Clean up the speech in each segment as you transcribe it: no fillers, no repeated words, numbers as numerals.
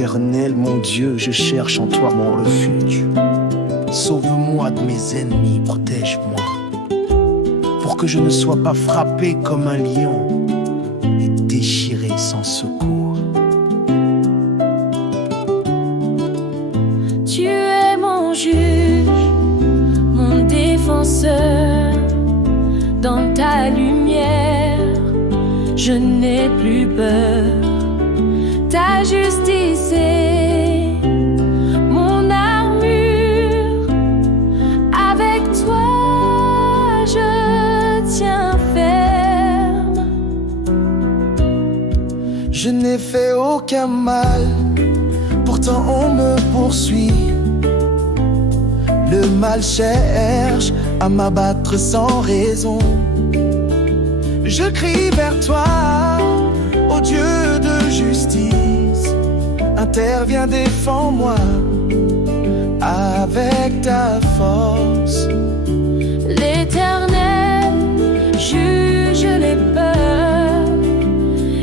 Éternel, mon Dieu, je cherche en toi mon refuge. Sauve-moi de mes ennemis, protège-moi, pour que je ne sois pas frappé comme un lion et déchiré sans secours. Tu es mon juge, mon défenseur. Dans ta lumière, je n'ai plus peur. Ta justice est mon armure. Avec toi, je tiens ferme. Je n'ai fait aucun mal, pourtant on me poursuit. Le mal cherche à m'abattre sans raison. Je crie vers toi, ô Dieu de justice. Interviens, défends-moi avec ta force. L'Éternel juge les peurs.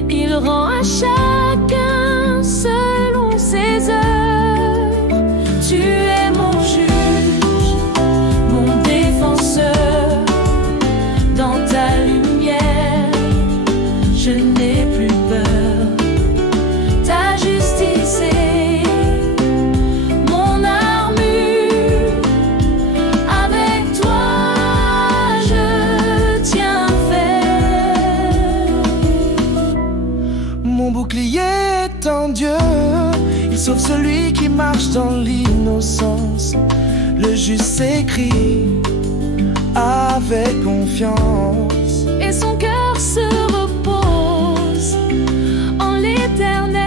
Il rend à chacun selon ses œuvres. Tu es mon juge, mon défenseur. Dans ta lumière, je n'ai plus peur. Ta justice est mon armure. Avec toi, je tiens ferme. Mon bouclier est en Dieu, il sauve celui qui marche dans l'innocence. Le juste s'écrie avec confiance, Et son cœur se repose en l'Éternel.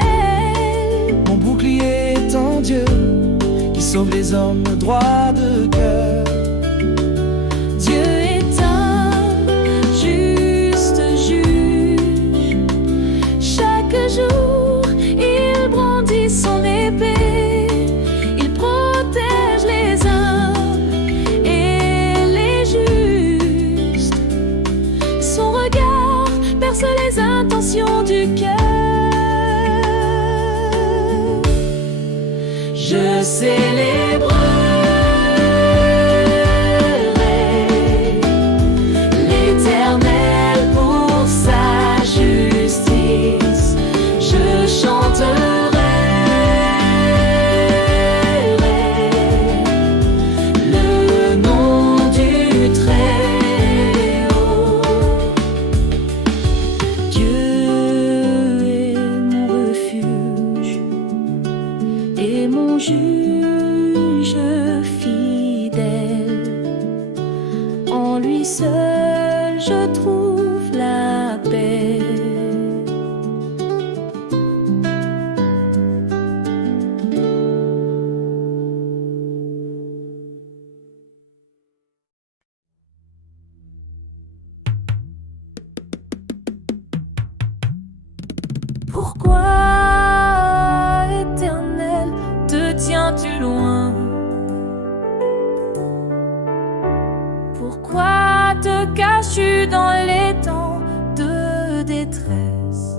mon bouclier est en Dieu, qui sauve les hommes droits de cœur. Dieu est un juste juge. Chaque jour, il brandit son épée. Il protège les hommes et les justes. Son regard perce les intentions du cœur. Je célébrerai l'Éternel pour sa justice. Je chanterai le nom du Très-Haut. Dieu est mon refuge et mon juge fidèle. En lui seul je trouve la paix. Pourquoi, Éternel, te tiens-tu loin? Pourquoi te caches-tu dans les temps de détresse?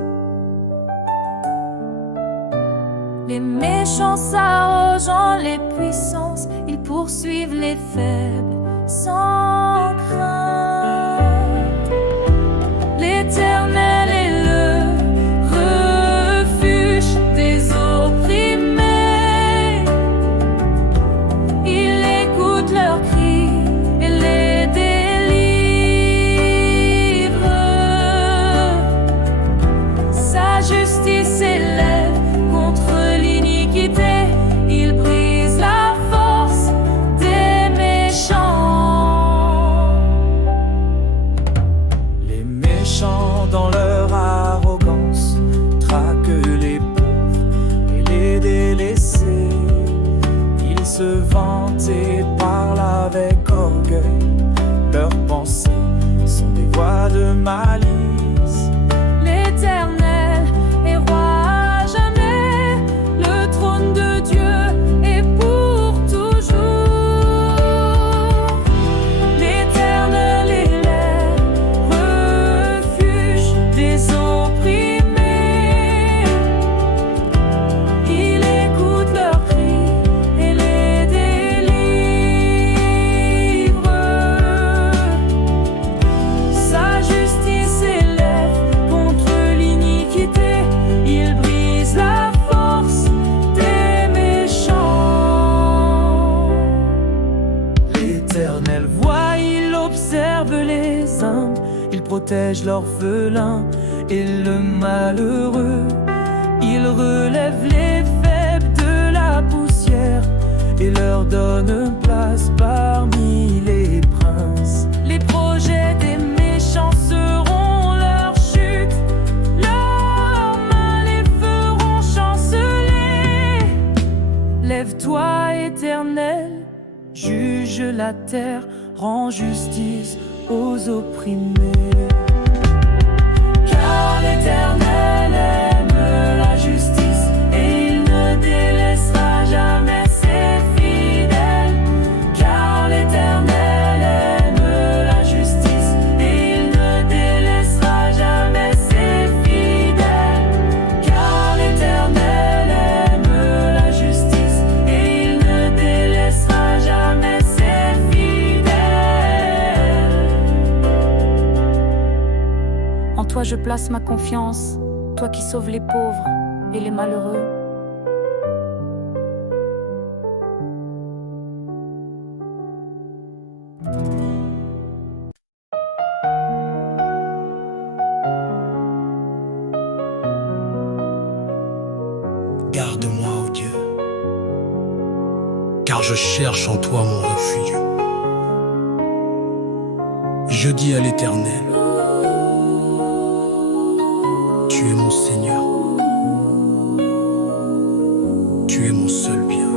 Les méchants s'arrogeant les puissances, ils poursuivent les faibles sans crainte. L'Éternel est le refuge des opprimés. Il écoute leurs cris et les délivre. Sa justice s'élève contre l'iniquité. Il brise la force des méchants. Les méchants dans leur arrogance traquent les pauvres et les délaissés. Ils se vantent et parlent avec orgueil. Leurs pensées sont des voix de malice. L'Éternel est roi à jamais. Le trône de Dieu est pour toujours. L'Éternel est le refuge des opprimés. Il les Indes. Il protège l'orphelin et le malheureux. Il relève les faibles de la poussière et leur donne place parmi les princes. Les projets des méchants seront leur chute, leurs mains les feront chanceler. Lève-toi, Éternel, juge la terre, rends justice aux opprimés. Car l'Éternel aime la justice et il ne délaissera jamais ses fidèles. Car l'Éternel aime la justice et il ne délaissera jamais ses fidèles. Car l'Éternel aime la justice et il ne délaissera jamais ses fidèles. En toi je place ma confiance, toi qui sauves les pauvres et les malheureux. Garde-moi, ô Dieu, car je cherche en toi mon refuge. Je dis à l'Éternel, tu es mon Seigneur, tu es mon seul bien.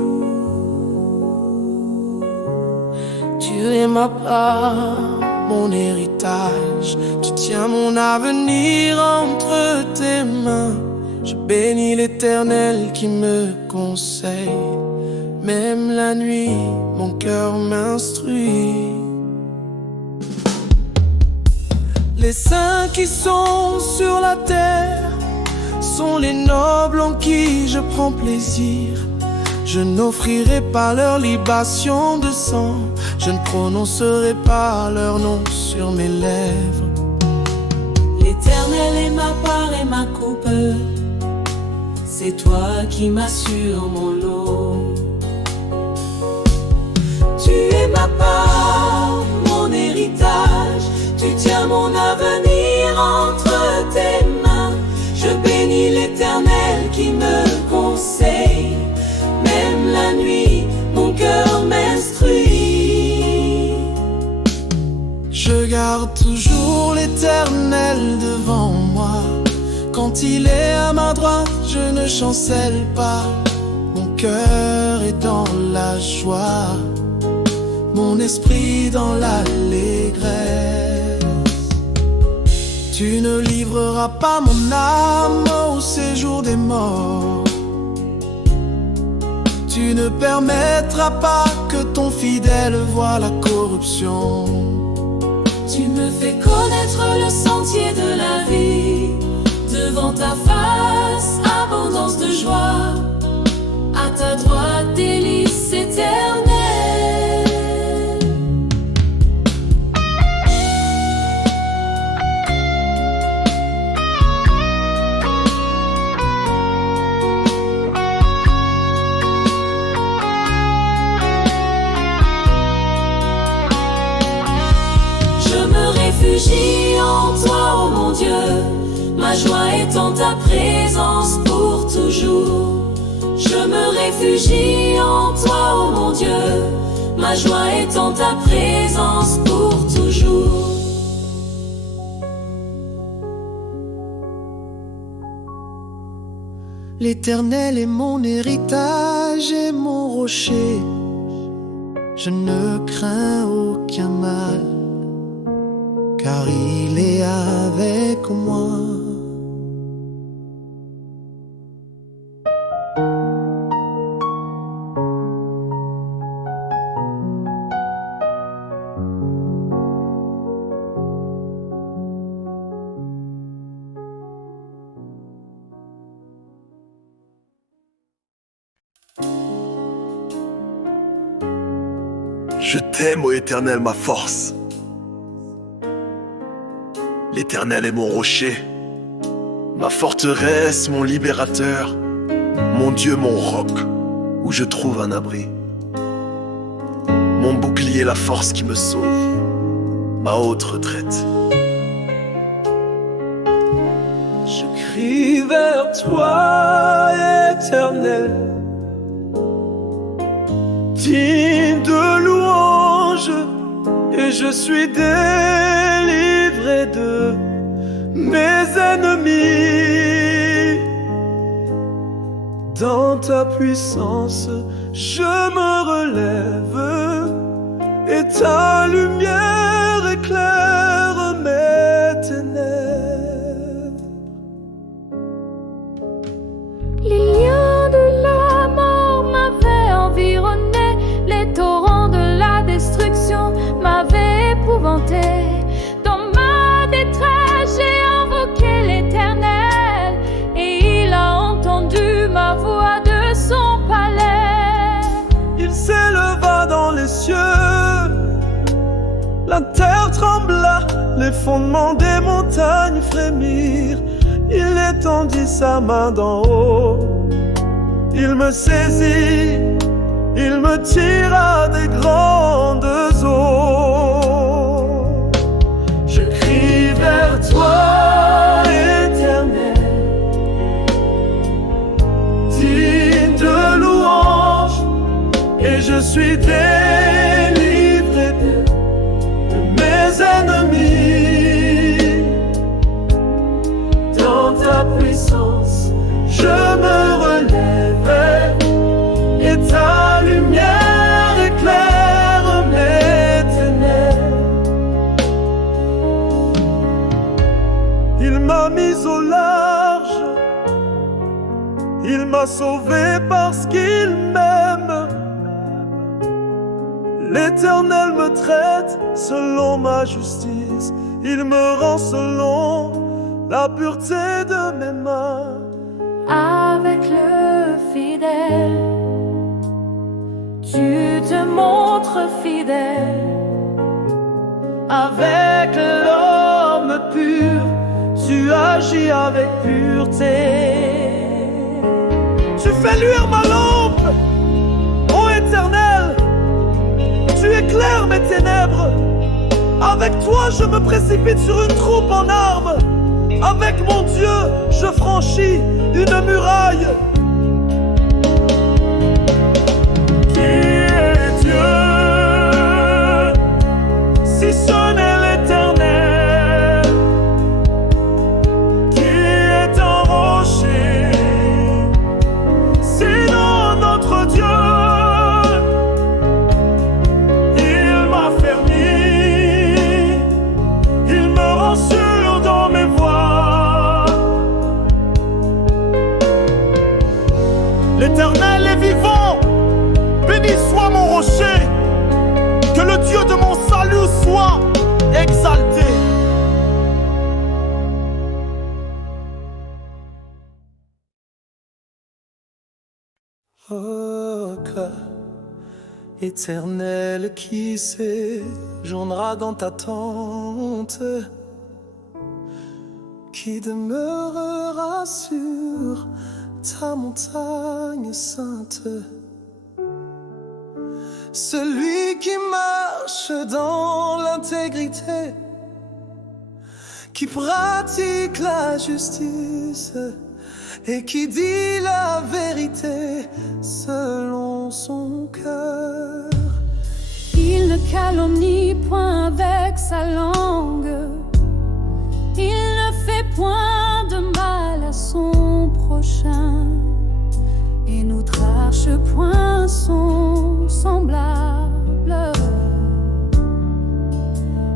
Tu es ma part, mon héritage, tu tiens mon avenir entre tes mains. Je bénis l'Éternel qui me conseille, même la nuit, mon cœur m'instruit. Les saints qui sont sur la terre sont les nobles en qui je prends plaisir. Je n'offrirai pas leur libation de sang, je ne prononcerai pas leur nom sur mes lèvres. L'Éternel est ma part et ma coupe, c'est toi qui m'assures mon lot. Tu es ma part, mon héritage, tu tiens mon avenir entre tes mains. Je bénis l'Éternel qui me conseille, même la nuit, mon cœur m'instruit. Je garde toujours l'Éternel devant moi. Quand il est à ma droite, je ne chancelle pas. Mon cœur est dans la joie, mon esprit dans l'allégresse. Tu ne livreras pas mon âme au séjour des morts. Tu ne permettras pas que ton fidèle voie la corruption. Tu me fais connaître le sentier de la vie. Devant ta face, abondance de joie. À ta droite, délices éternelles. Je me réfugie en toi, ô mon Dieu. Ma joie est en ta présence pour toujours. Je me réfugie en toi, ô mon Dieu. Ma joie est en ta présence pour toujours. L'Éternel est mon héritage et mon rocher. Je ne crains aucun mal, car il est avec moi. Je t'aime, ô Éternel, ma force. L'Éternel est mon rocher, ma forteresse, mon libérateur, mon Dieu, mon roc, où je trouve un abri. Mon bouclier, la force qui me sauve, ma haute retraite. Je crie vers toi, Éternel, digne de louange, et je suis délivré de mes ennemis. Dans ta puissance, je me relève, et ta lumière éclaire mes ténèbres. Les liens de la mort m'avaient environné, les torrents de la destruction m'avaient épouvanté. Dans ma détresse, j'ai invoqué l'Éternel, et il a entendu ma voix de son palais. Il s'éleva dans les cieux, la terre trembla, les fondements des montagnes frémirent. Il étendit sa main d'en haut, il me saisit, il me tira des grandes eaux. Je crie vers toi, Éternel, digne de louange, et je suis délivré de mes ennemis. Dans ta puissance, je me relève, et ta lumière éclaire mes ténèbres. Il m'a mis au large, il m'a sauvé parce qu'il m'aime. L'Éternel me traite selon ma justice, il me rend selon la pureté de mes mains. Avec le fidèle, tu te montres fidèle. Avec l'homme pur, tu agis avec pureté. Tu fais luire ma lampe, ô Éternel, tu éclaires mes ténèbres. Avec toi, je me précipite sur une troupe en armes. Avec mon Dieu, je franchis une muraille. Qui est Dieu, si ce n'est l'Éternel, qui est un rocher, sinon notre Dieu? Il m'a fermé, il me rend sûr dans mes voies. L'Éternel est vivant, béni soit mon rocher, que le Dieu de mon salut soit exalté. Roc éternel qui séjournera dans ta tente, qui demeurera sur ta montagne sainte. Celui qui marche dans l'intégrité, qui pratique la justice et qui dit la vérité selon son cœur. Il ne calomnie point avec sa langue, il ne fait point de mal à son prochain, et n'outrage point son semblable.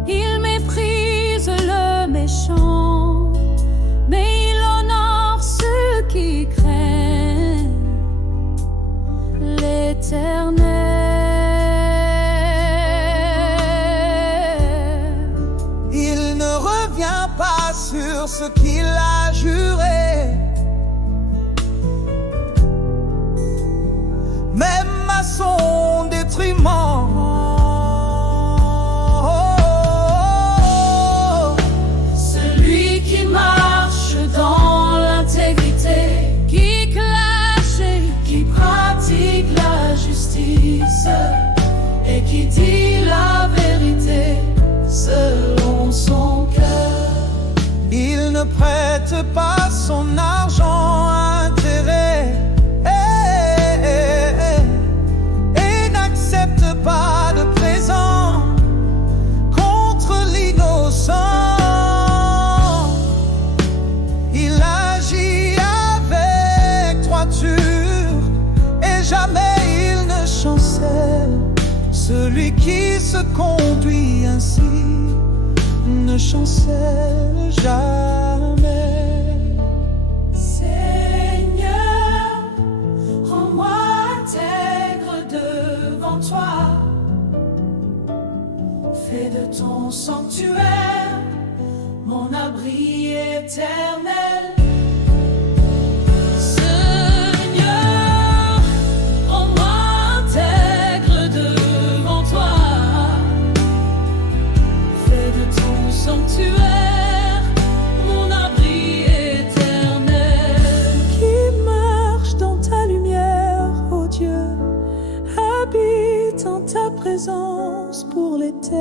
Il méprise le méchant, mais il honore ceux qui craignent l'Éternel. Il ne revient pas sur ce qu'il a juré, même à son détriment. Celui qui marche dans l'intégrité, Qui clash et qui pratique la justice et qui dit la vérité selon n'accepte pas son argent à intérêt, et n'accepte pas de présent contre l'innocent. Il agit avec droiture et jamais il ne chancelle. Celui qui se conduit ainsi ne chancelle jamais. Seigneur, rends-moi intègre devant toi. Fais de ton sanctuaire mon abri éternel. Seigneur, rends-moi intègre devant toi. Fais de ton sanctuaire mon abri éternel. Qui marche dans ta lumière, ô Dieu, habite en ta présence pour l'éternité.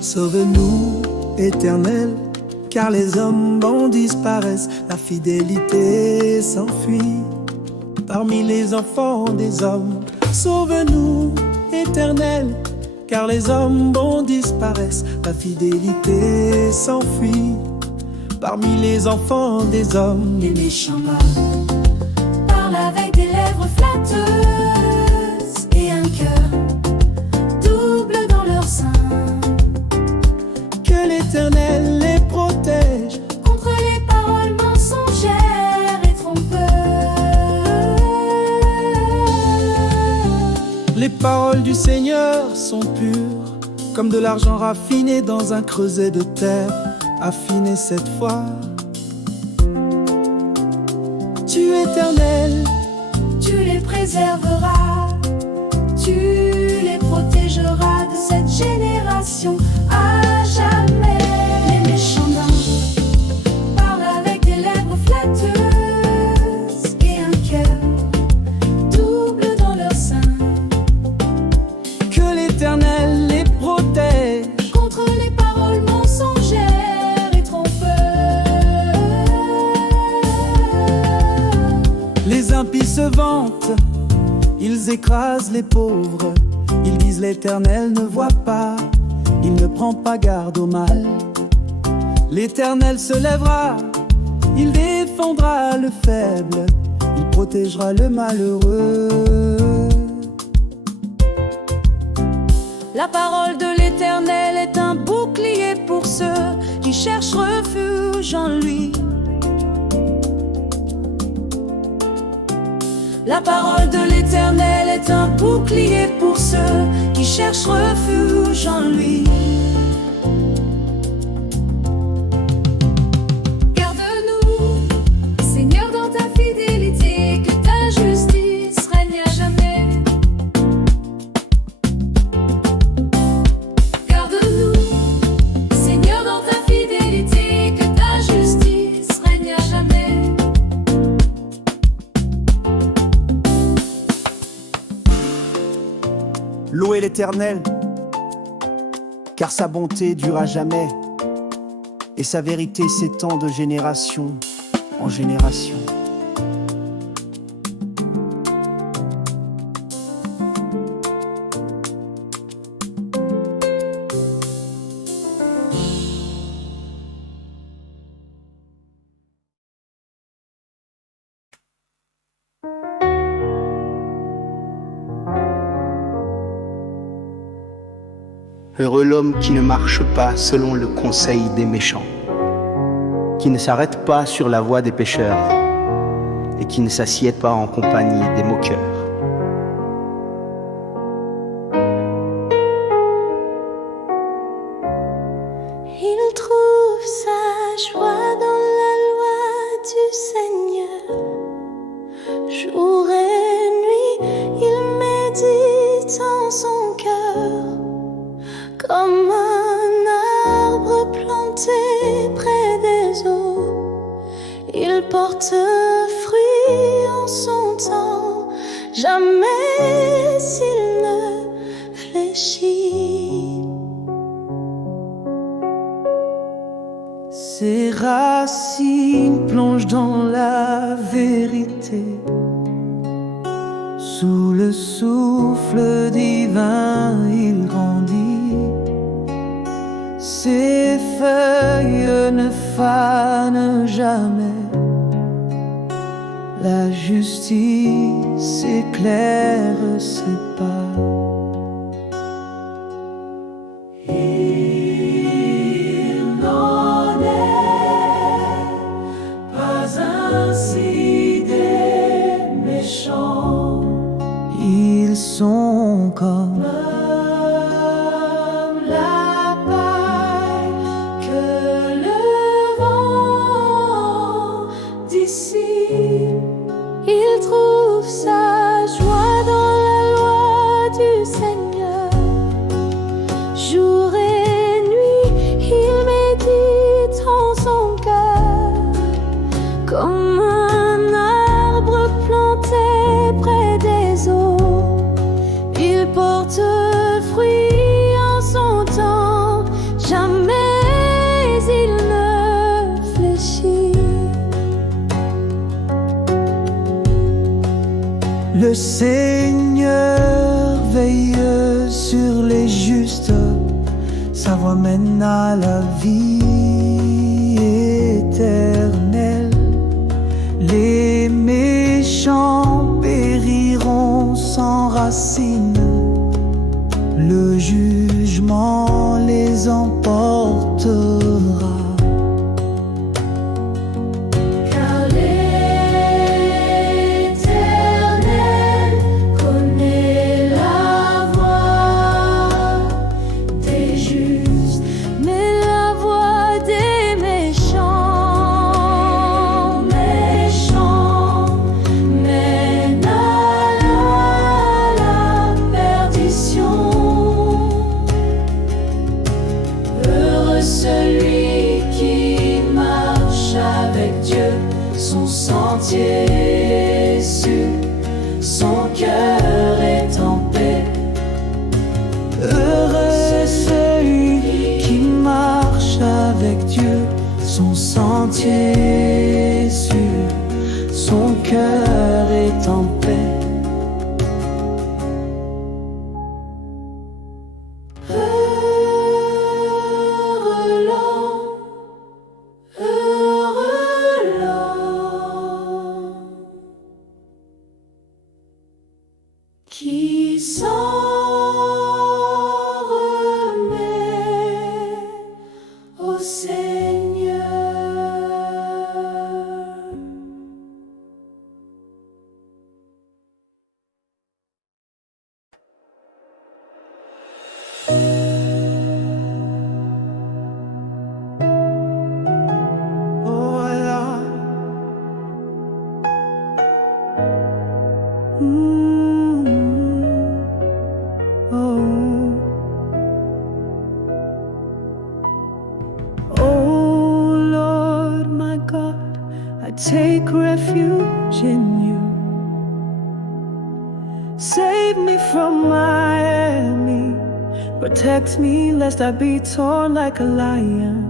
Sauve-nous, Éternel, car les hommes bons disparaissent, la fidélité s'enfuit parmi les enfants des hommes. Sauve-nous, Éternel, car les hommes bons disparaissent, la fidélité s'enfuit parmi les enfants des hommes. Les méchants parlent avec des lèvres flatteuses et un cœur double dans leur sein. Que l'Éternel les protège contre les paroles mensongères et trompeuses. Les paroles du Seigneur sont pures, comme de l'argent raffiné dans un creuset de terre, affiné cette fois. Tu, Éternel, Tu les préserveras, tu les protégeras de cette génération à jamais. Les méchants parlent avec des lèvres flatteuses et un cœur double dans leur sein. que l'Éternel les protège Contre les paroles mensongères et trompeuses. Les impies se vantent, ils écrasent les pauvres. Ils disent l'Éternel ne voit pas, il ne prend pas garde au mal. L'Éternel se lèvera, il défendra le faible, il protégera le malheureux. La parole de l'Éternel est un bouclier pour ceux qui cherchent refuge en lui. La parole de l'Éternel est un bouclier pour ceux qui cherchent refuge en lui. Garde-nous, Seigneur, dans ta fidélité, que ta justice règne à jamais. Garde-nous, Seigneur, dans ta fidélité, que ta justice règne à jamais. Louez l'Éternel, car sa bonté dure à jamais, et sa vérité s'étend de génération en génération. Heureux l'homme qui ne marche pas selon le conseil des méchants, qui ne s'arrête pas sur la voie des pécheurs et qui ne s'assied pas en compagnie des moqueurs. jamais il ne fléchit. Ses racines plongent dans la vérité. Sous le souffle divin, il grandit. Ses feuilles ne fanent jamais. La justice éclaire ses pas. Il n'en est pas ainsi des méchants. Ils sont comme La paille que le vent dissipe. Il trouve sa joie dans la loi du Seigneur. Jour et nuit, il médite en son cœur. Comme un arbre planté près des eaux, il porte fruit en son temps. Jamais il ne fléchit. le Seigneur veille sur les justes. Sa voix mène à la vie éternelle. Les méchants périront sans racine. Le jugement les emportera. Car l'Éternel connaît la voie des justes, mais la voix des méchants mène à la perdition. Heureux celui qui marche avec Dieu, son sentier est sûr, son cœur est en paix. Heureux celui qui marche avec Dieu, son sentier est sûr, son cœur est en paix. Heureux l'homme qui s'en remet au Seigneur. Oh Allah. Oh Lord my God, I take refuge in you. Save me from my enemy. Protect me lest I be torn like a lion,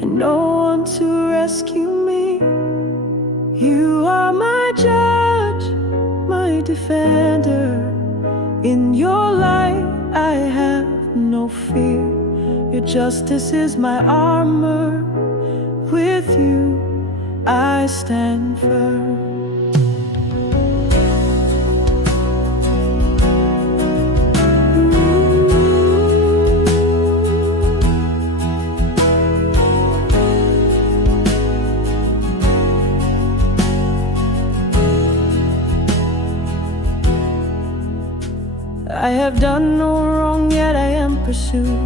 and no one to rescue me. You are my judge, my defender. In your light I have no fear. Your justice is my armor. With you I stand firm. I have done no wrong, yet I am pursued.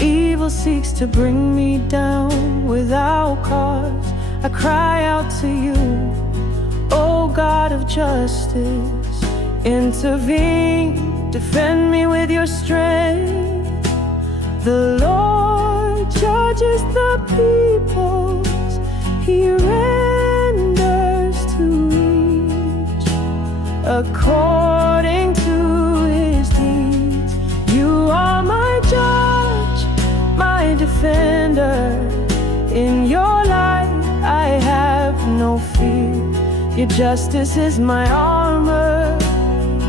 Evil seeks to bring me down without cause. I cry out to you, O God of justice. Intervene, defend me with your strength. The Lord judges the peoples. He renders to each according to his deeds. You are my judge, my defender. In your light I have no fear. Your justice is my armor.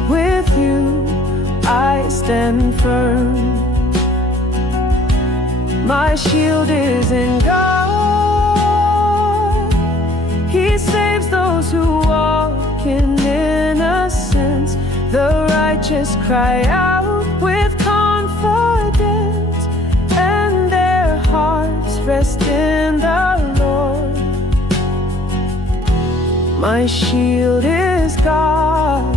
With you I stand firm. My shield is in God. He saves those who walk in innocence. The righteous cry out with confidence, and their hearts rest in the Lord. My shield is God,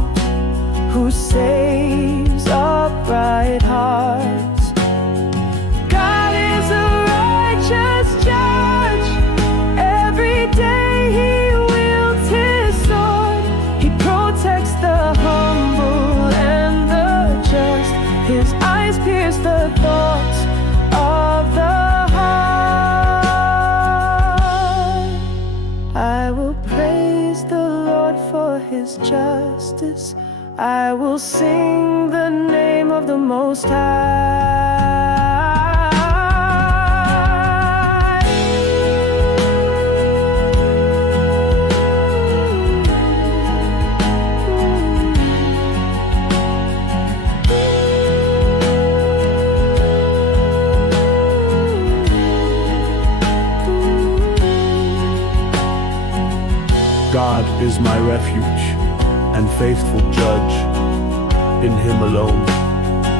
who saves upright hearts. God is a righteous judge. Every day he wields his sword. He protects the humble and the just. His eyes pierce the thoughts of the heart. I will praise the Lord for his justice. I will sing the name of the Most High. God is my refuge and faithful judge. In him alone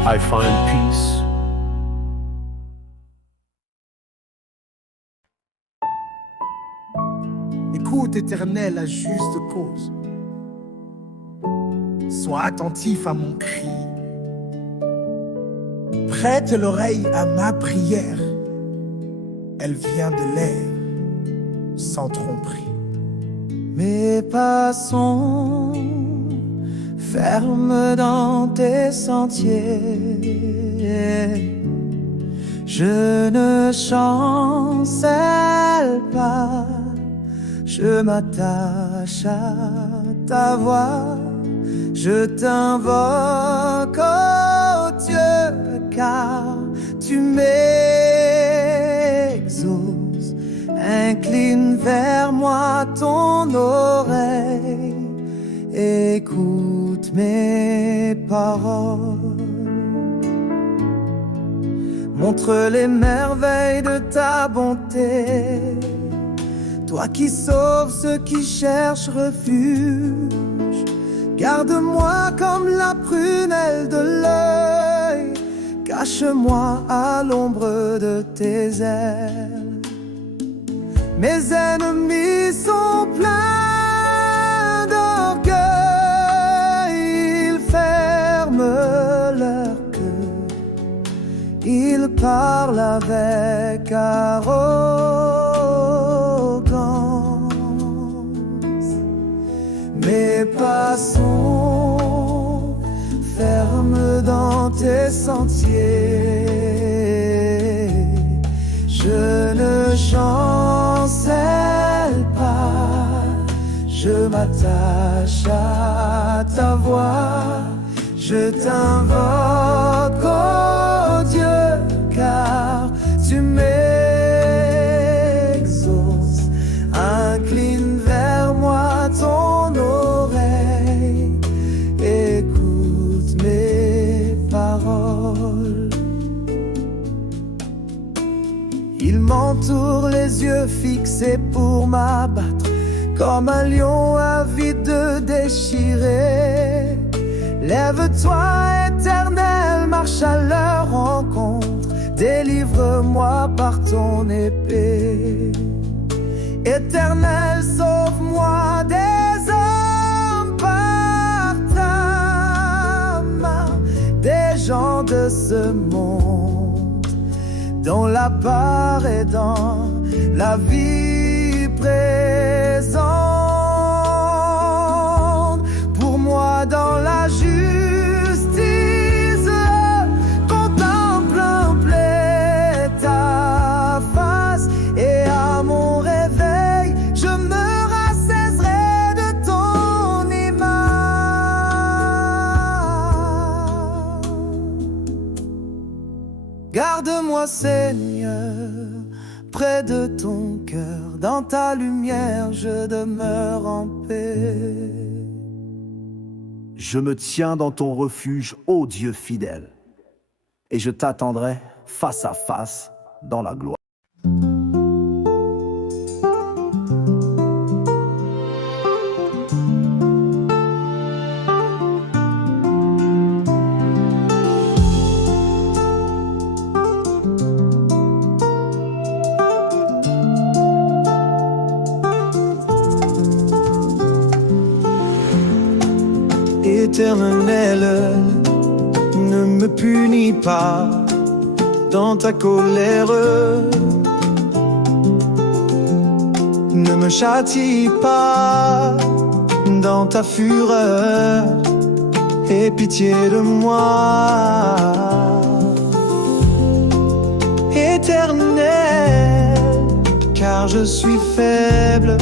I find peace. Écoute, Éternel, à juste cause. Sois attentif à mon cri. Prête l'oreille à ma prière. Elle vient de l'air, sans tromperie. Mes pas sont fermes dans tes sentiers. Je ne chancelle pas, je m'attache à ta voix. Je t'invoque, oh Dieu, car tu m'exauces. Incline vers moi ton oreille, écoute mes paroles. Montre les merveilles de ta bonté, toi qui sauves ceux qui cherchent refuge. Garde-moi comme la prunelle de l'œil, cache-moi à l'ombre de tes ailes. Mes ennemis sont pleins d'orgueil, ils ferment leur cœur, ils parlent avec arrogance. Mes pas sont fermes dans tes sentiers. Je ne chancelle pas, je m'attache à ta voix. Je t'invoque, oh Dieu, car tu m'exauces. Incline vers moi ton oreille, écoute mes paroles. Il m'entoure les yeux fixés pour m'abattre, comme un lion avide de déchirer. Lève-toi, Éternel, marche à leur rencontre. Délivre-moi par ton épée. Éternel, sauve-moi des hommes par ta main, des gens de ce monde dont la part est dans la vie présente. Pour moi dans la justice, contemple un plaid ta face, et à mon réveil, je me rassaiserai de ton image. moi Seigneur, près de ton cœur, dans ta lumière je demeure en paix. Je me tiens dans ton refuge, ô Dieu fidèle, et je t'attendrai face à face dans la gloire. Éternel, ne me punis pas dans ta colère, ne me châtie pas dans ta fureur, aie pitié de moi. Éternel, car je suis faible,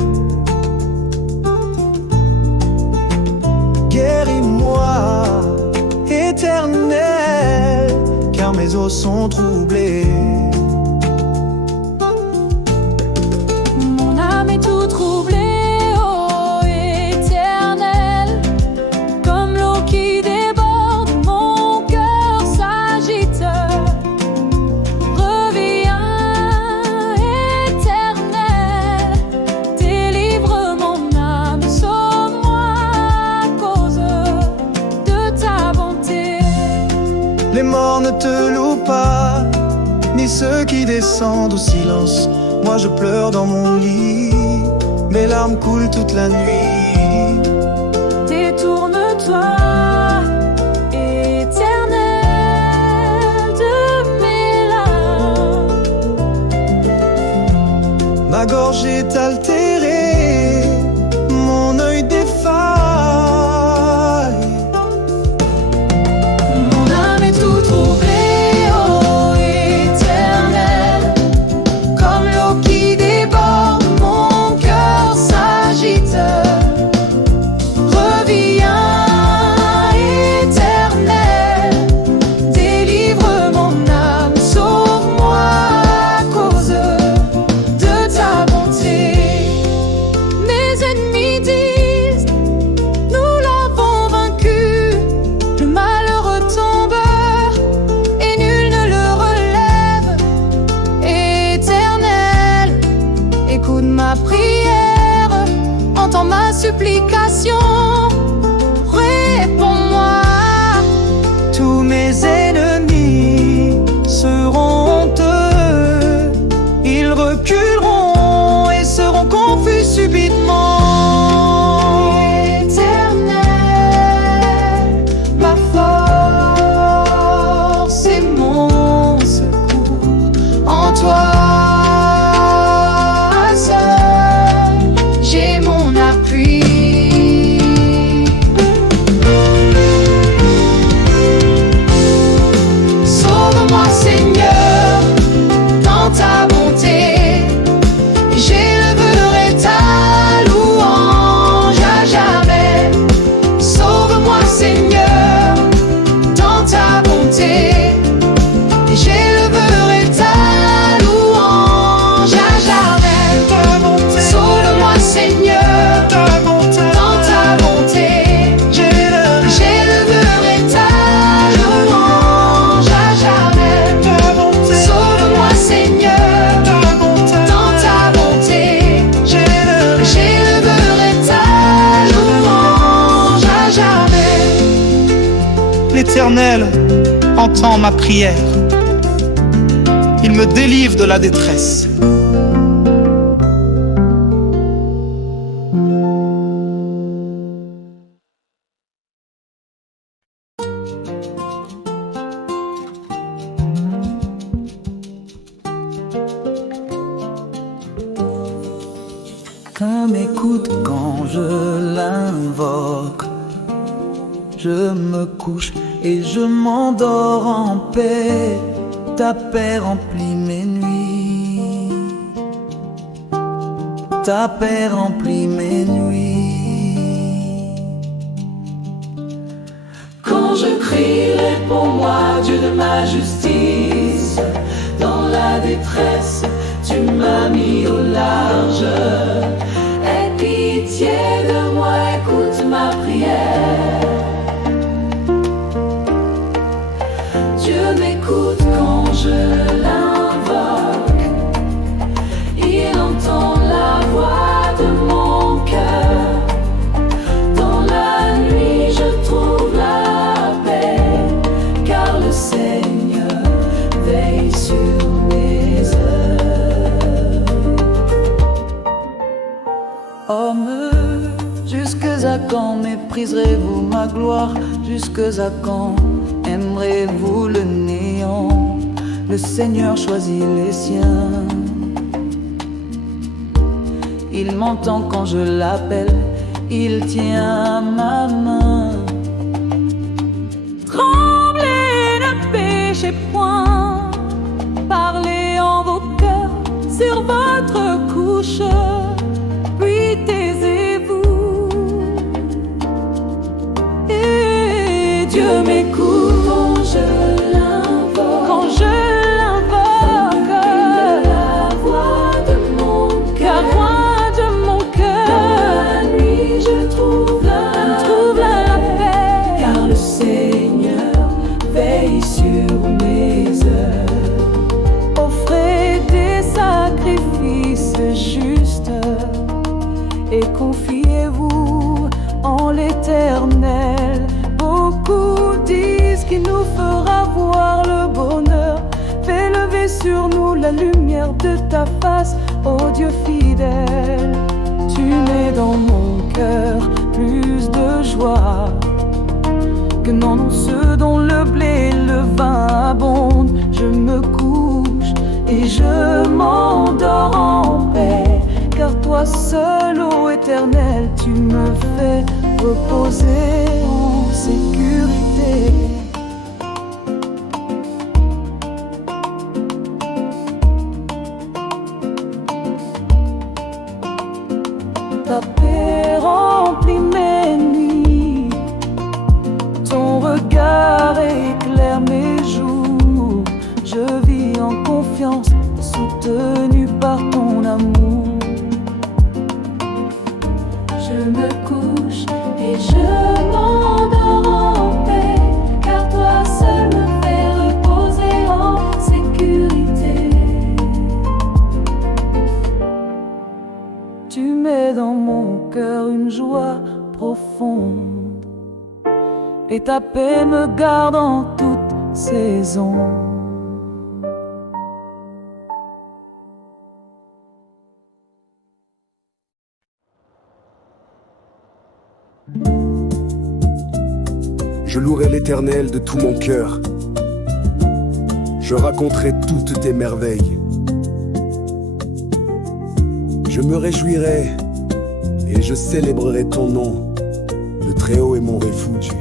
guéris-moi, Éternel, car mes os sont troublés. Mon âme est tout troublée, ô Éternel, comme l'eau qui déborde, mon cœur s'agite. Reviens, Éternel, délivre mon âme, sauve-moi à cause de ta bonté. Les morts ne te louent pas, ni ceux qui descendent au silence. Moi je pleure dans mon lit, mes larmes coulent toute la nuit. Détourne-toi, Éternel, de mes larmes. Ma gorge est altérée, mon œil défaille. Mon âme est tout troublée, ô Éternel, comme l'eau qui déborde, mon cœur s'agite. Reviens, Éternel, délivre mon âme, sauve-moi à cause de ta bonté. Mes ennemis disent, nous l'avons vaincu. Le malheureux tombe et nul ne le relève. Éternel, écoute ma prière, entends ma supplication, réponds-moi. Tous mes ennemis seront honteux, ils reculeront et seront confus subitement. Éternel, ma force et mon secours, en toi seul j'ai mon appui. Sauve-moi Seigneur, dans ta bonté, j'élèverai ta louange à jamais. Sauve-moi Seigneur, dans ta bonté, j'élèverai ta louange à jamais. Sauve-moi Seigneur, dans ta bonté, j'élèverai ta louange à jamais. Sauve-moi Seigneur, dans ta bonté, j'élèverai ta louange à jamais. L'Éternel entend ma prière, il me délivre de la détresse. Ça m'écoute quand je l'invoque. Je me couche et je m'endors en paix. Ta paix remplit mes nuits. Ta paix remplit mes nuits. Quand je crie, réponds-moi, Dieu de ma justice. Dans détresse, tu m'as mis au large. Aie pitié de moi, écoute ma prière. Dieu m'écoute quand je l'invoque. Il entend la voix de mon cœur. Dans la nuit je trouve la paix, car le Seigneur veille sur mes œuvres. Hommes, jusque à quand mépriserez-vous ma gloire? Jusque à quand aimerez-vous le néant? Le Seigneur choisit les siens. Il m'entend quand je l'appelle, il tient ma main. Tremblez, ne péchez point, parlez en vos cœurs sur votre couche, puis taisez-vous. Et Dieu m'écoute quand je l'invoque. Quand je l'invoque, la voix de mon cœur. La voix de mon cœur. Dans la nuit je trouve la paix, car le Seigneur veille sur mes œuvres. offrez des sacrifices justes et confiez-vous en l'Éternel. Beaucoup disent qu'il nous fera voir le bonheur. Fais lever sur nous la lumière de ta face, ô Dieu fidèle. Tu mets dans mon cœur plus de joie que n'en ont ceux dont le blé et le vin abondent. Je me couche et je m'endors en paix, car toi seul, ô Éternel, tu me fais reposer en sécurité. Ta paix remplit mes nuits, ton regard éclaire mes jours. Je vis en confiance, soutenu par ton amour. Je me couche et je m'endors en paix, car toi seul me fais reposer en sécurité. Tu mets dans mon cœur une joie profonde, et ta paix me garde en toute saison. Je louerai l'Éternel de tout mon cœur. Je raconterai toutes tes merveilles. Je me réjouirai et je célébrerai ton nom. Le Très-Haut est mon refuge.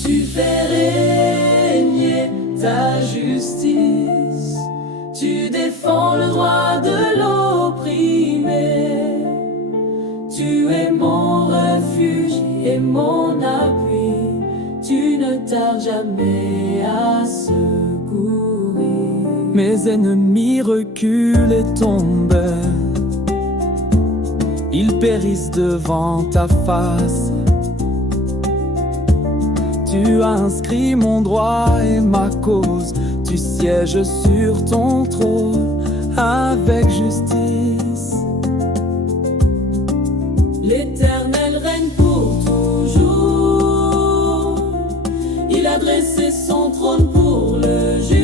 Tu fais régner ta justice, tu défends le droit de l'opprimé. Tu es mon refuge et mon appui, tu ne tardes jamais à secourir. Mes ennemis reculent et tombent, ils périssent devant ta face. Tu as inscrit mon droit et ma cause, tu sièges sur ton trône avec justice. L'Éternel règne pour toujours, il a dressé son trône pour le jugement.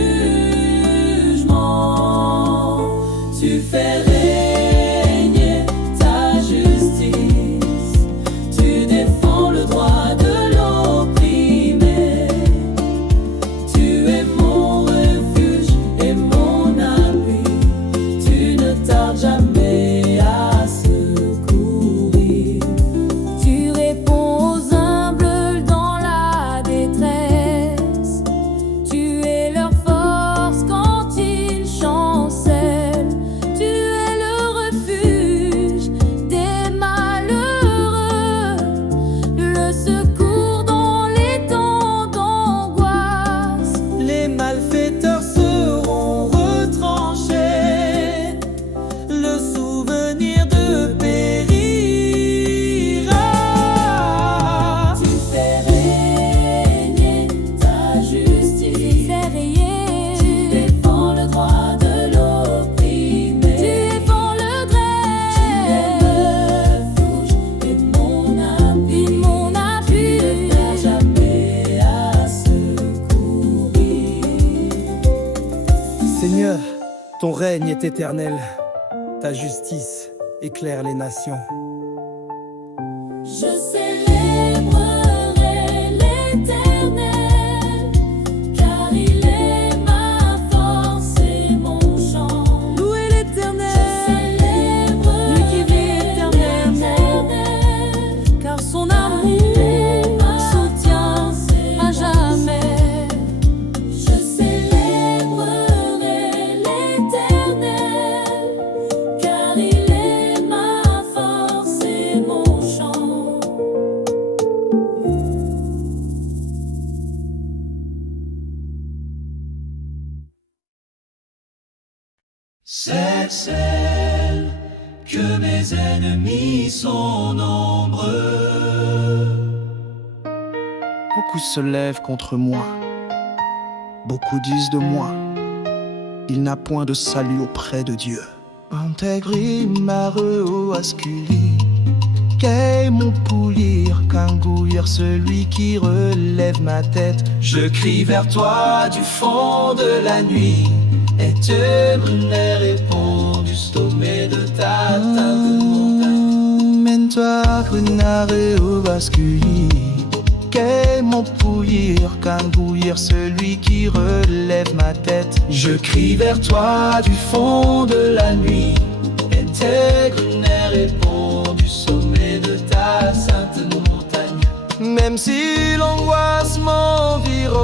Tu fais régner ta justice, tu défends le droit de l'opprimé. Tu es mon refuge et mon appui, tu ne tardes jamais à secourir. Tu réponds aux humbles dans la détresse, règne est éternel, ta justice éclaire les nations. Je célébrerai l'Éternel, car il est ma force et mon chant. Louez l'Éternel, lui qui vit éternellement, car son amour soutient à jamais. Je célébrerai l'Éternel, car il est ma force et mon chant. C'est celle que mes ennemis sont nombreux. Beaucoup se lèvent contre moi. Beaucoup disent de moi, il n'a point de salut auprès de Dieu. Integri mareo asculi, qu'est mon poulir, qu'engouillir celui qui relève ma tête. Je crie vers toi du fond de la nuit, et te brûler répond du sommet de ta teinte montagne. Mens-toi grunareo basculi, qu'est mon poulir, qu'engouillir celui qui relève ma tête. Je crie vers toi du fond de la nuit, et tes grunets répondent du sommet de ta sainte montagne. Même si l'angoisse m'environne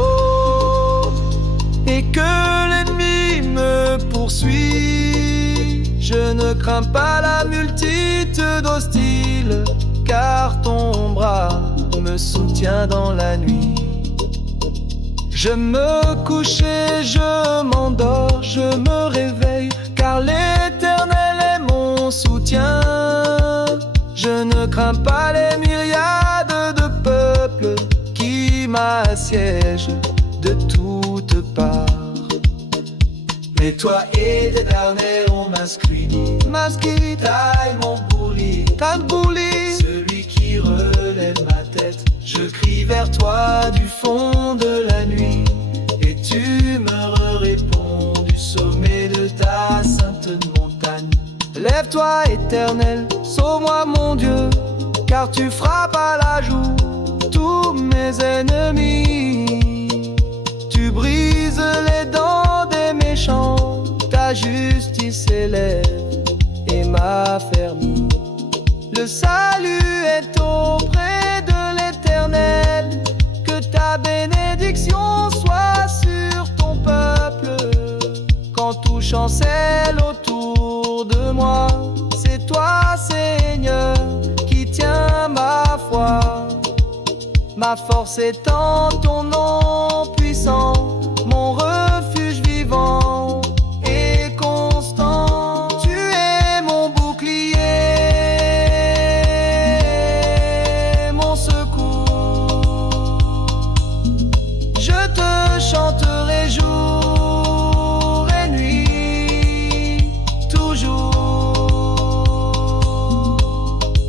et que l'ennemi me poursuit, je ne crains pas la multitude hostile, car ton bras me soutient dans la nuit. Je me couche et je m'endors, je me réveille, car l'Éternel est mon soutien. Je ne crains pas les myriades de peuples qui m'assiègent de toutes parts. Mais toi, Éternel, on masquerie, taille mon bourli, celui qui relève ma tête. Je crie vers toi du fond de la nuit, et tu me réponds du sommet de ta sainte montagne. Lève-toi, Éternel, sauve-moi, mon Dieu, car tu frappes à la joue tous mes ennemis. Tu brises les dents des méchants, ta justice élève et m'affermit. Le salut est auprès de l'Éternel, que ta bénédiction soit sur ton peuple. Quand tout chancelle autour de moi, c'est toi, Seigneur, qui tiens ma foi. Ma force est en ton nom puissant, mon refuge vivant et constant. Tu es mon bouclier, mon secours. Je te chanterai jour et nuit, toujours.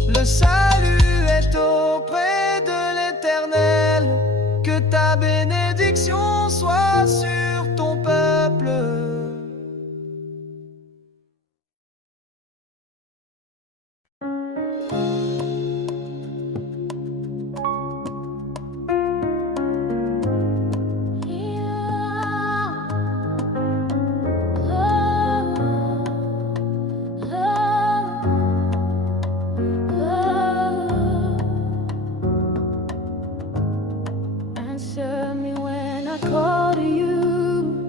Le salut est auprès de l'Éternel, que ta bénédiction soit sur ton peuple. Answer me when I call to you,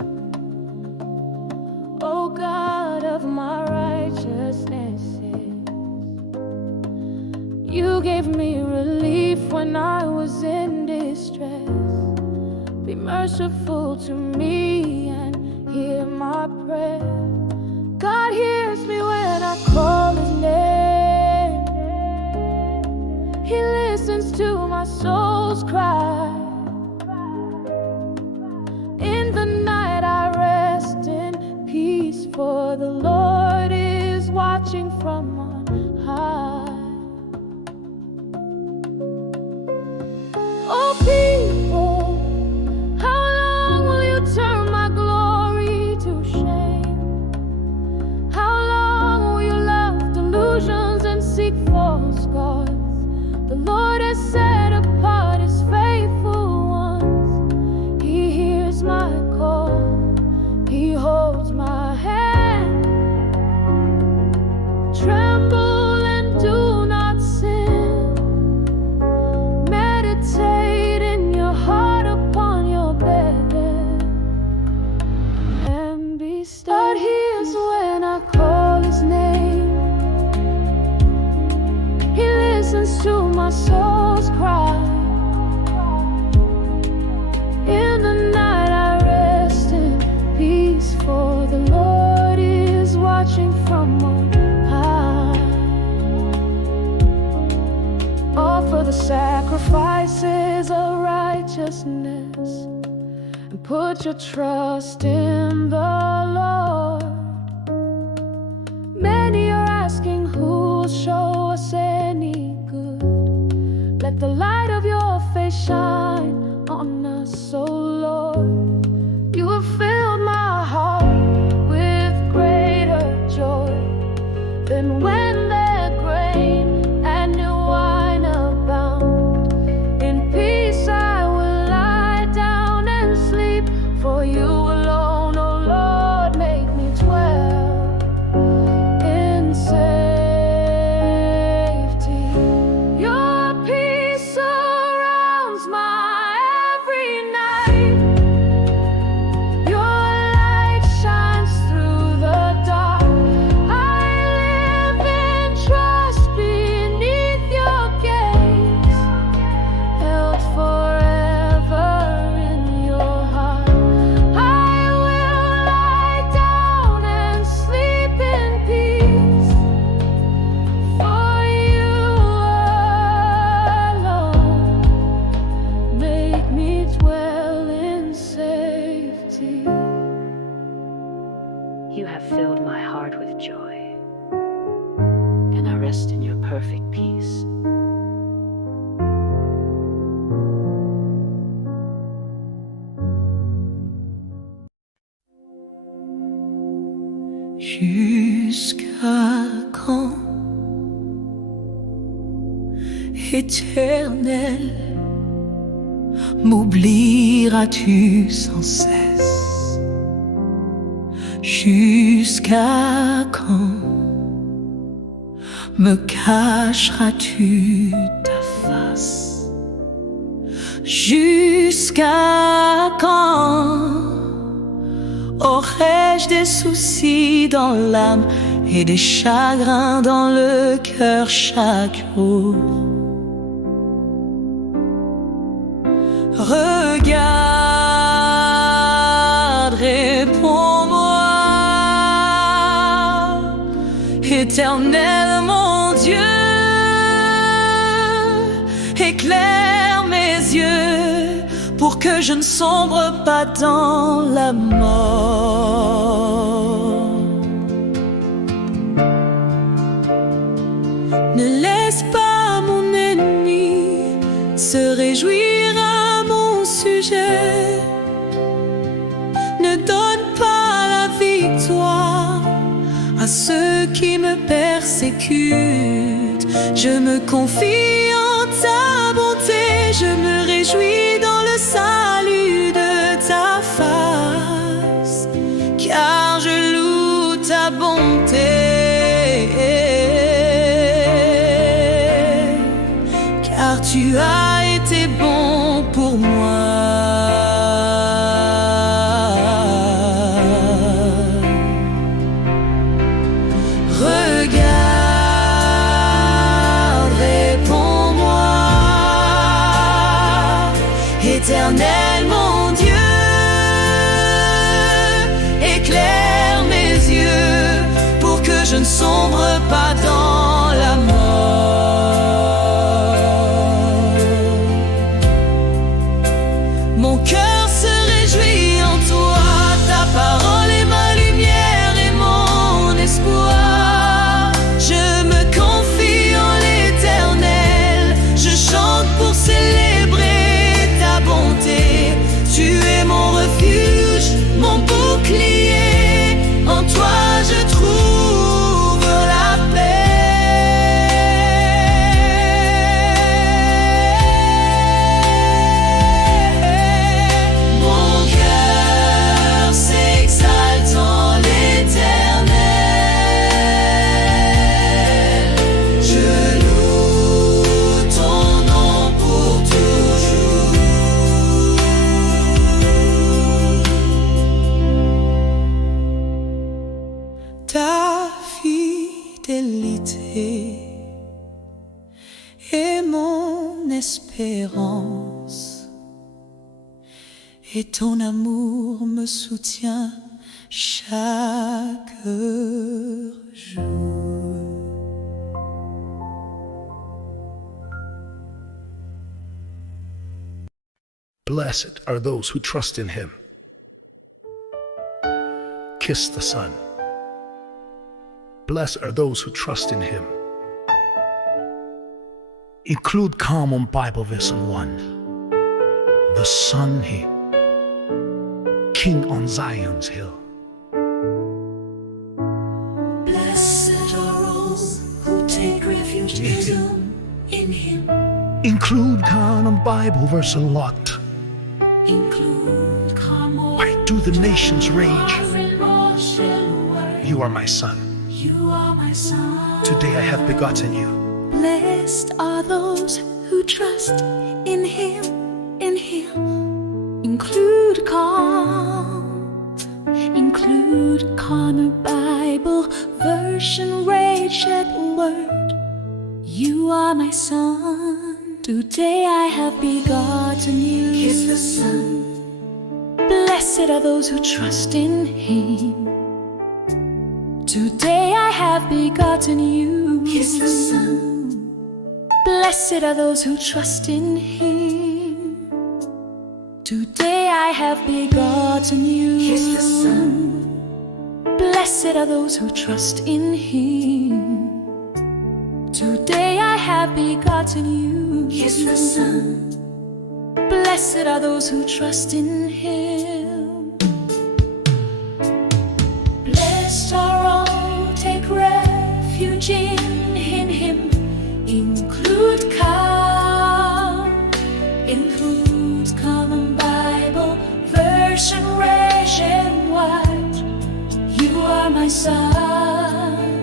O God of my righteousness. You gave me relief when I was in distress. Be merciful to me and hear my prayer. God hears me when I call His name. He listens to my soul's cry. In the night I rest in peace, for the Lord is watching from on high. Oh people, how long will you turn my glory to shame? scars. The Lord has set apart his faithful ones. He hears my call, he holds my hand. Tremble and do not sin. Meditate in your heart upon your bed, and be still. God hears when I call his name. He listens to my soul's cry. In the night I rest in peace, for the Lord is watching from on high. Offer the sacrifices of righteousness and put your trust in the Lord. Many are asking who'll show us any good. Let the light of your face shine on us, O Lord. You have filled my heart with greater joy than when their grain and new wine abound. In peace I will lie down and sleep, for you alone, O Lord, make me dwell in safety. Your peace surrounds my every night. Your light shines through the dark. I live in trust beneath your gaze, held forever in your heart. I will lie down and sleep in peace, for you alone make me dwell in safety. You have filled my heart with joy, and I rest in your perfect peace. Jusqu'à quand, Éternel, m'oublieras-tu sans cesse? Jusqu'à quand me cacheras-tu ta face? Jusqu'à quand aurais-je des soucis dans l'âme et des chagrins dans le cœur chaque jour? Regarde, réponds-moi, Éternel mon Dieu, éclaire mes yeux pour que je ne sombre pas dans la mort. Ne laisse pas mon ennemi se réjouir à mon sujet. Ne donne pas la victoire à ceux qui me persécutent. Je me confie en ta bonté, je me réjouis dans le salut de ta face, car je loue ta bonté, car tu as été bon pour moi. Éternel mon Dieu, éclaire mes yeux pour que je ne sombre pas dans la mort. espérance. Et ton amour me soutient chaque jour. Blessed are those who trust in him. Kiss the Son. Blessed are those who trust in him. Include Common Bible Version 1. The Son, he, King on Zion's hill. Blessed are all who take refuge in him. Include Common Bible Version Lot. Include Common. Why do the nations rage? You are my son. You are my son. Today I have begotten you. Blessed are those who trust in him, in him. Include Connor Bible Version Rachel Word. You are my son. Today I have begotten you. Kiss the Son. Blessed are those who trust in him. Today I have begotten you. Kiss the Son. Blessed are those who trust in him. Today I have begotten you. Kiss the Son. Blessed are those who trust in him. Today I have begotten you. Kiss the Son. Blessed are those who trust in him. Blessed are all who take refuge in him. Include Common Bible Version Rachel White. You are my son.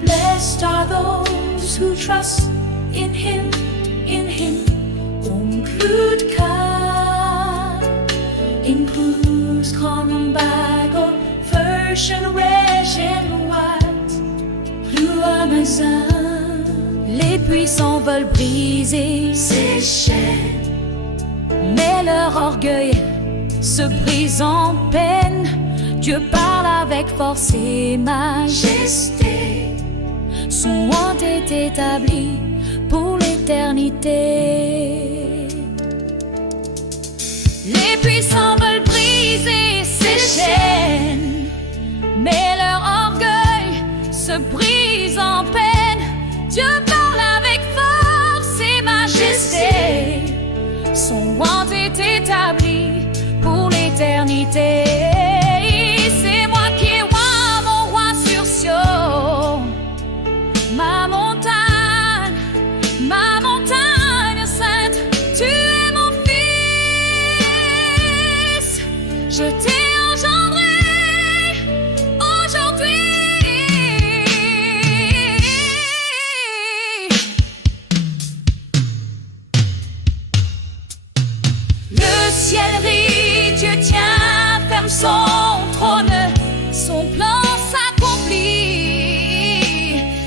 Blessed are those who trust in him, in him. Include Common Bible Version Rachel White. You are my son. Les puissants veulent briser ses chaînes, mais leur orgueil se brise en peine. Dieu parle avec force et majesté. Son roi est établi pour l'éternité. Les puissants veulent briser ses chaînes, mais leur orgueil se brise en peine. Dieu parle avec force et majesté. Son roi est établi pour l'éternité. C'est moi qui ai roi, mon roi sur Sion. Ma montagne sainte, tu es mon fils. Je t'ai engendré aujourd'hui. Le ciel rit, Dieu tient ferme son trône, son plan s'accomplit.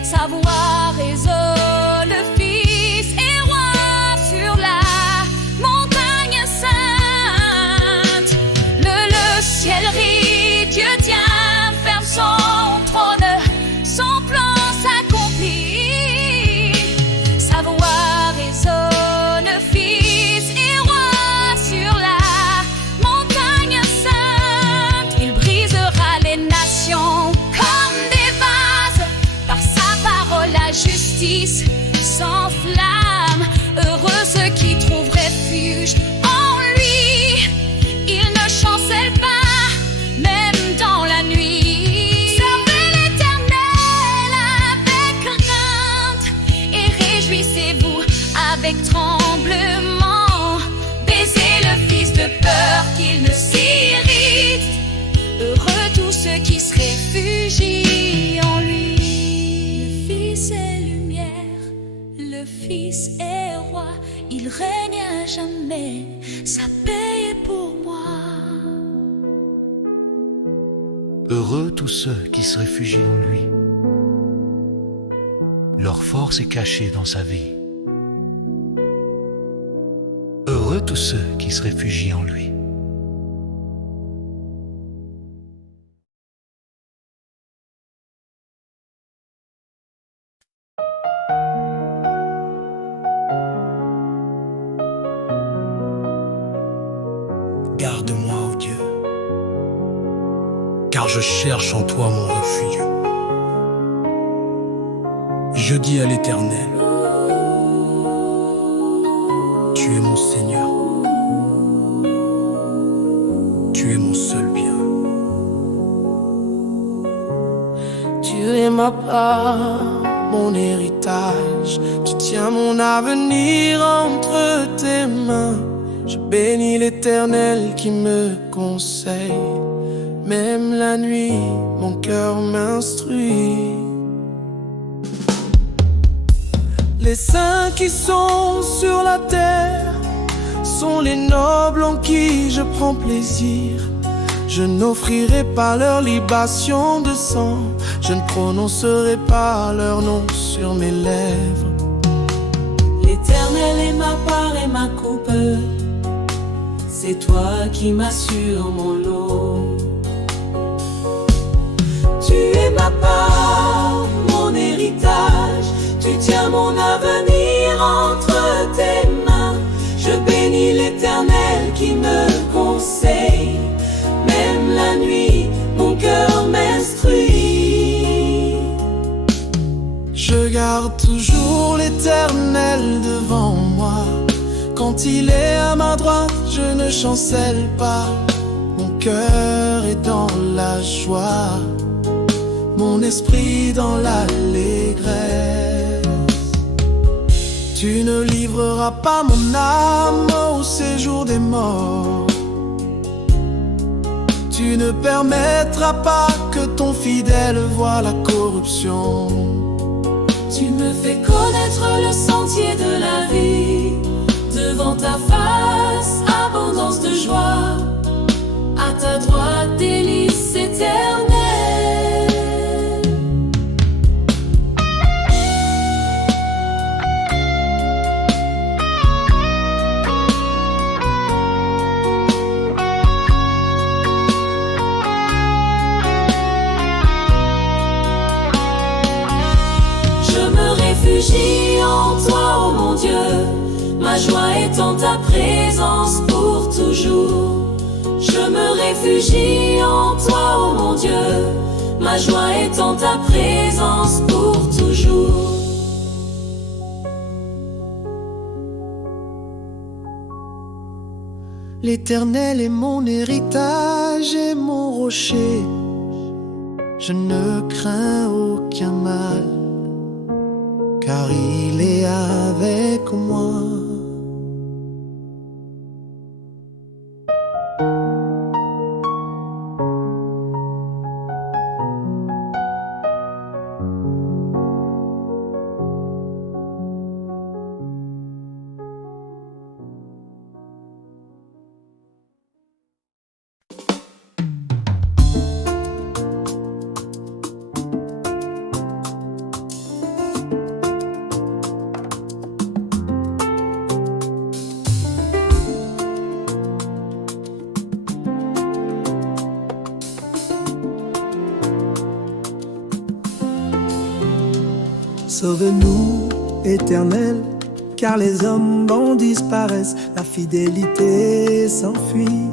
Sa voix résonne, le Fils est roi sur la montagne sainte. Le ciel rit, Dieu tient ferme son trône, son plan s'accomplit. Sa voix résonne, le Fils est roi sur la montagne sainte. Il brisera les nations comme des vases, par sa parole la justice s'enflamme. Heureux ceux qui trouvent refuge en lui. Il ne chancelle pas, même dans la nuit. Servez l'Éternel avec crainte et réjouissez-vous avec tremblement. Baisez le Fils de peur qu'il ne s'irrite. Heureux tous ceux qui se réfugient en lui. Le Fils est lumière, le Fils est roi. Il règne à jamais, sa paix est pour moi. Heureux tous ceux qui se réfugient en lui. Leur force est cachée dans sa vie. tous ceux qui se réfugient en lui. Garde-moi, ô Dieu, car je cherche en toi mon refuge. Je dis à l'Éternel, tu es mon Seigneur, tu es mon seul bien. Tu es ma part, mon héritage, tu tiens mon avenir entre tes mains. Je bénis l'Éternel qui me conseille, même la nuit, mon cœur m'instruit. Les saints qui sont sur la terre sont les nobles en qui je prends plaisir. Je n'offrirai pas leur libation de sang, je ne prononcerai pas leur nom sur mes lèvres. L'Éternel est ma part et ma coupe, c'est toi qui m'assures mon lot. Tu es ma part, mon héritage, tu tiens mon avenir entre tes mains. Je bénis l'Éternel qui me conseille, même la nuit, mon cœur m'instruit. Je garde toujours l'Éternel devant moi. Quand il est à ma droite, je ne chancelle pas. Mon cœur est dans la joie, mon esprit dans l'allégresse. Tu ne livreras pas mon âme au séjour des morts. Tu ne permettras pas que ton fidèle voie la corruption. Tu me fais connaître le sentier de la vie. Devant ta face, abondance de joie. À ta droite, délices éternelles. Je me réfugie en toi, ô mon Dieu. Ma joie est en ta présence pour toujours. Je me réfugie en toi, ô mon Dieu. Ma joie est en ta présence pour toujours. L'Éternel est mon héritage et mon rocher. Je ne crains aucun mal, car il est avec moi. Sauve-nous, Éternel, car les hommes bons disparaissent, la fidélité s'enfuit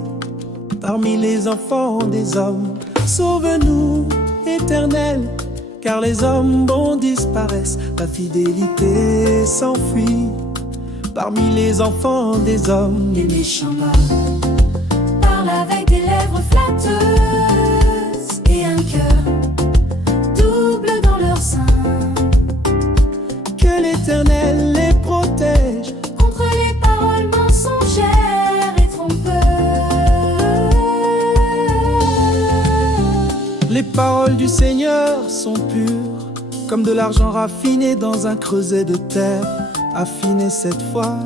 parmi les enfants des hommes. Sauve-nous, Éternel, car les hommes bons disparaissent, la fidélité s'enfuit parmi les enfants des hommes. Les méchants parlent avec des lèvres flatteuses et un cœur double dans leur sein. Que l'Éternel les protège contre les paroles mensongères et trompeuses. Les paroles du Seigneur sont pures, comme de l'argent raffiné dans un creuset de terre, affiné cette fois.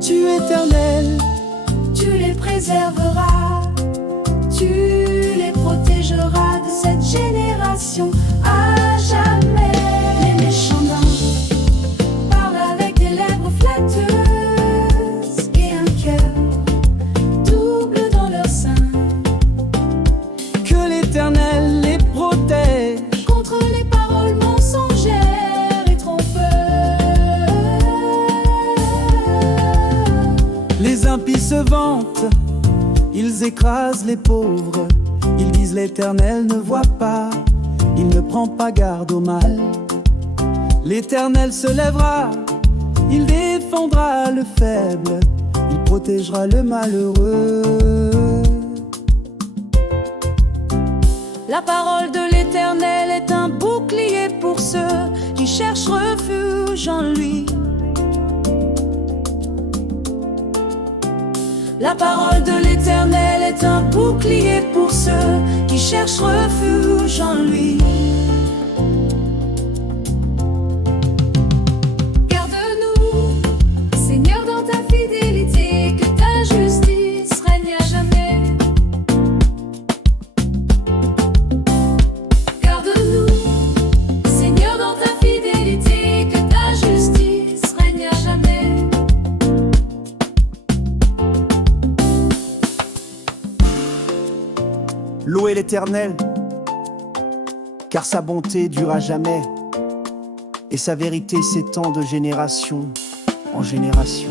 Tu, Éternel, tu les préserveras, tu les protégeras de cette génération à jamais. Les méchants parlent avec des lèvres flatteuses mentent, ils écrasent les pauvres, ils disent l'Éternel ne voit pas, il ne prend pas garde au mal. L'Éternel se lèvera, il défendra le faible, il protégera le malheureux. La parole de l'Éternel est un bouclier pour ceux qui cherchent refuge en lui. La parole de l'Éternel est un bouclier pour ceux qui cherchent refuge en lui. Garde-nous, Seigneur, dans ta fidélité, que ta justice règne à jamais. Garde-nous, Seigneur, dans ta fidélité, que ta justice règne à jamais. Louez l'Éternel, car sa bonté dure à jamais, et sa vérité s'étend de génération en génération.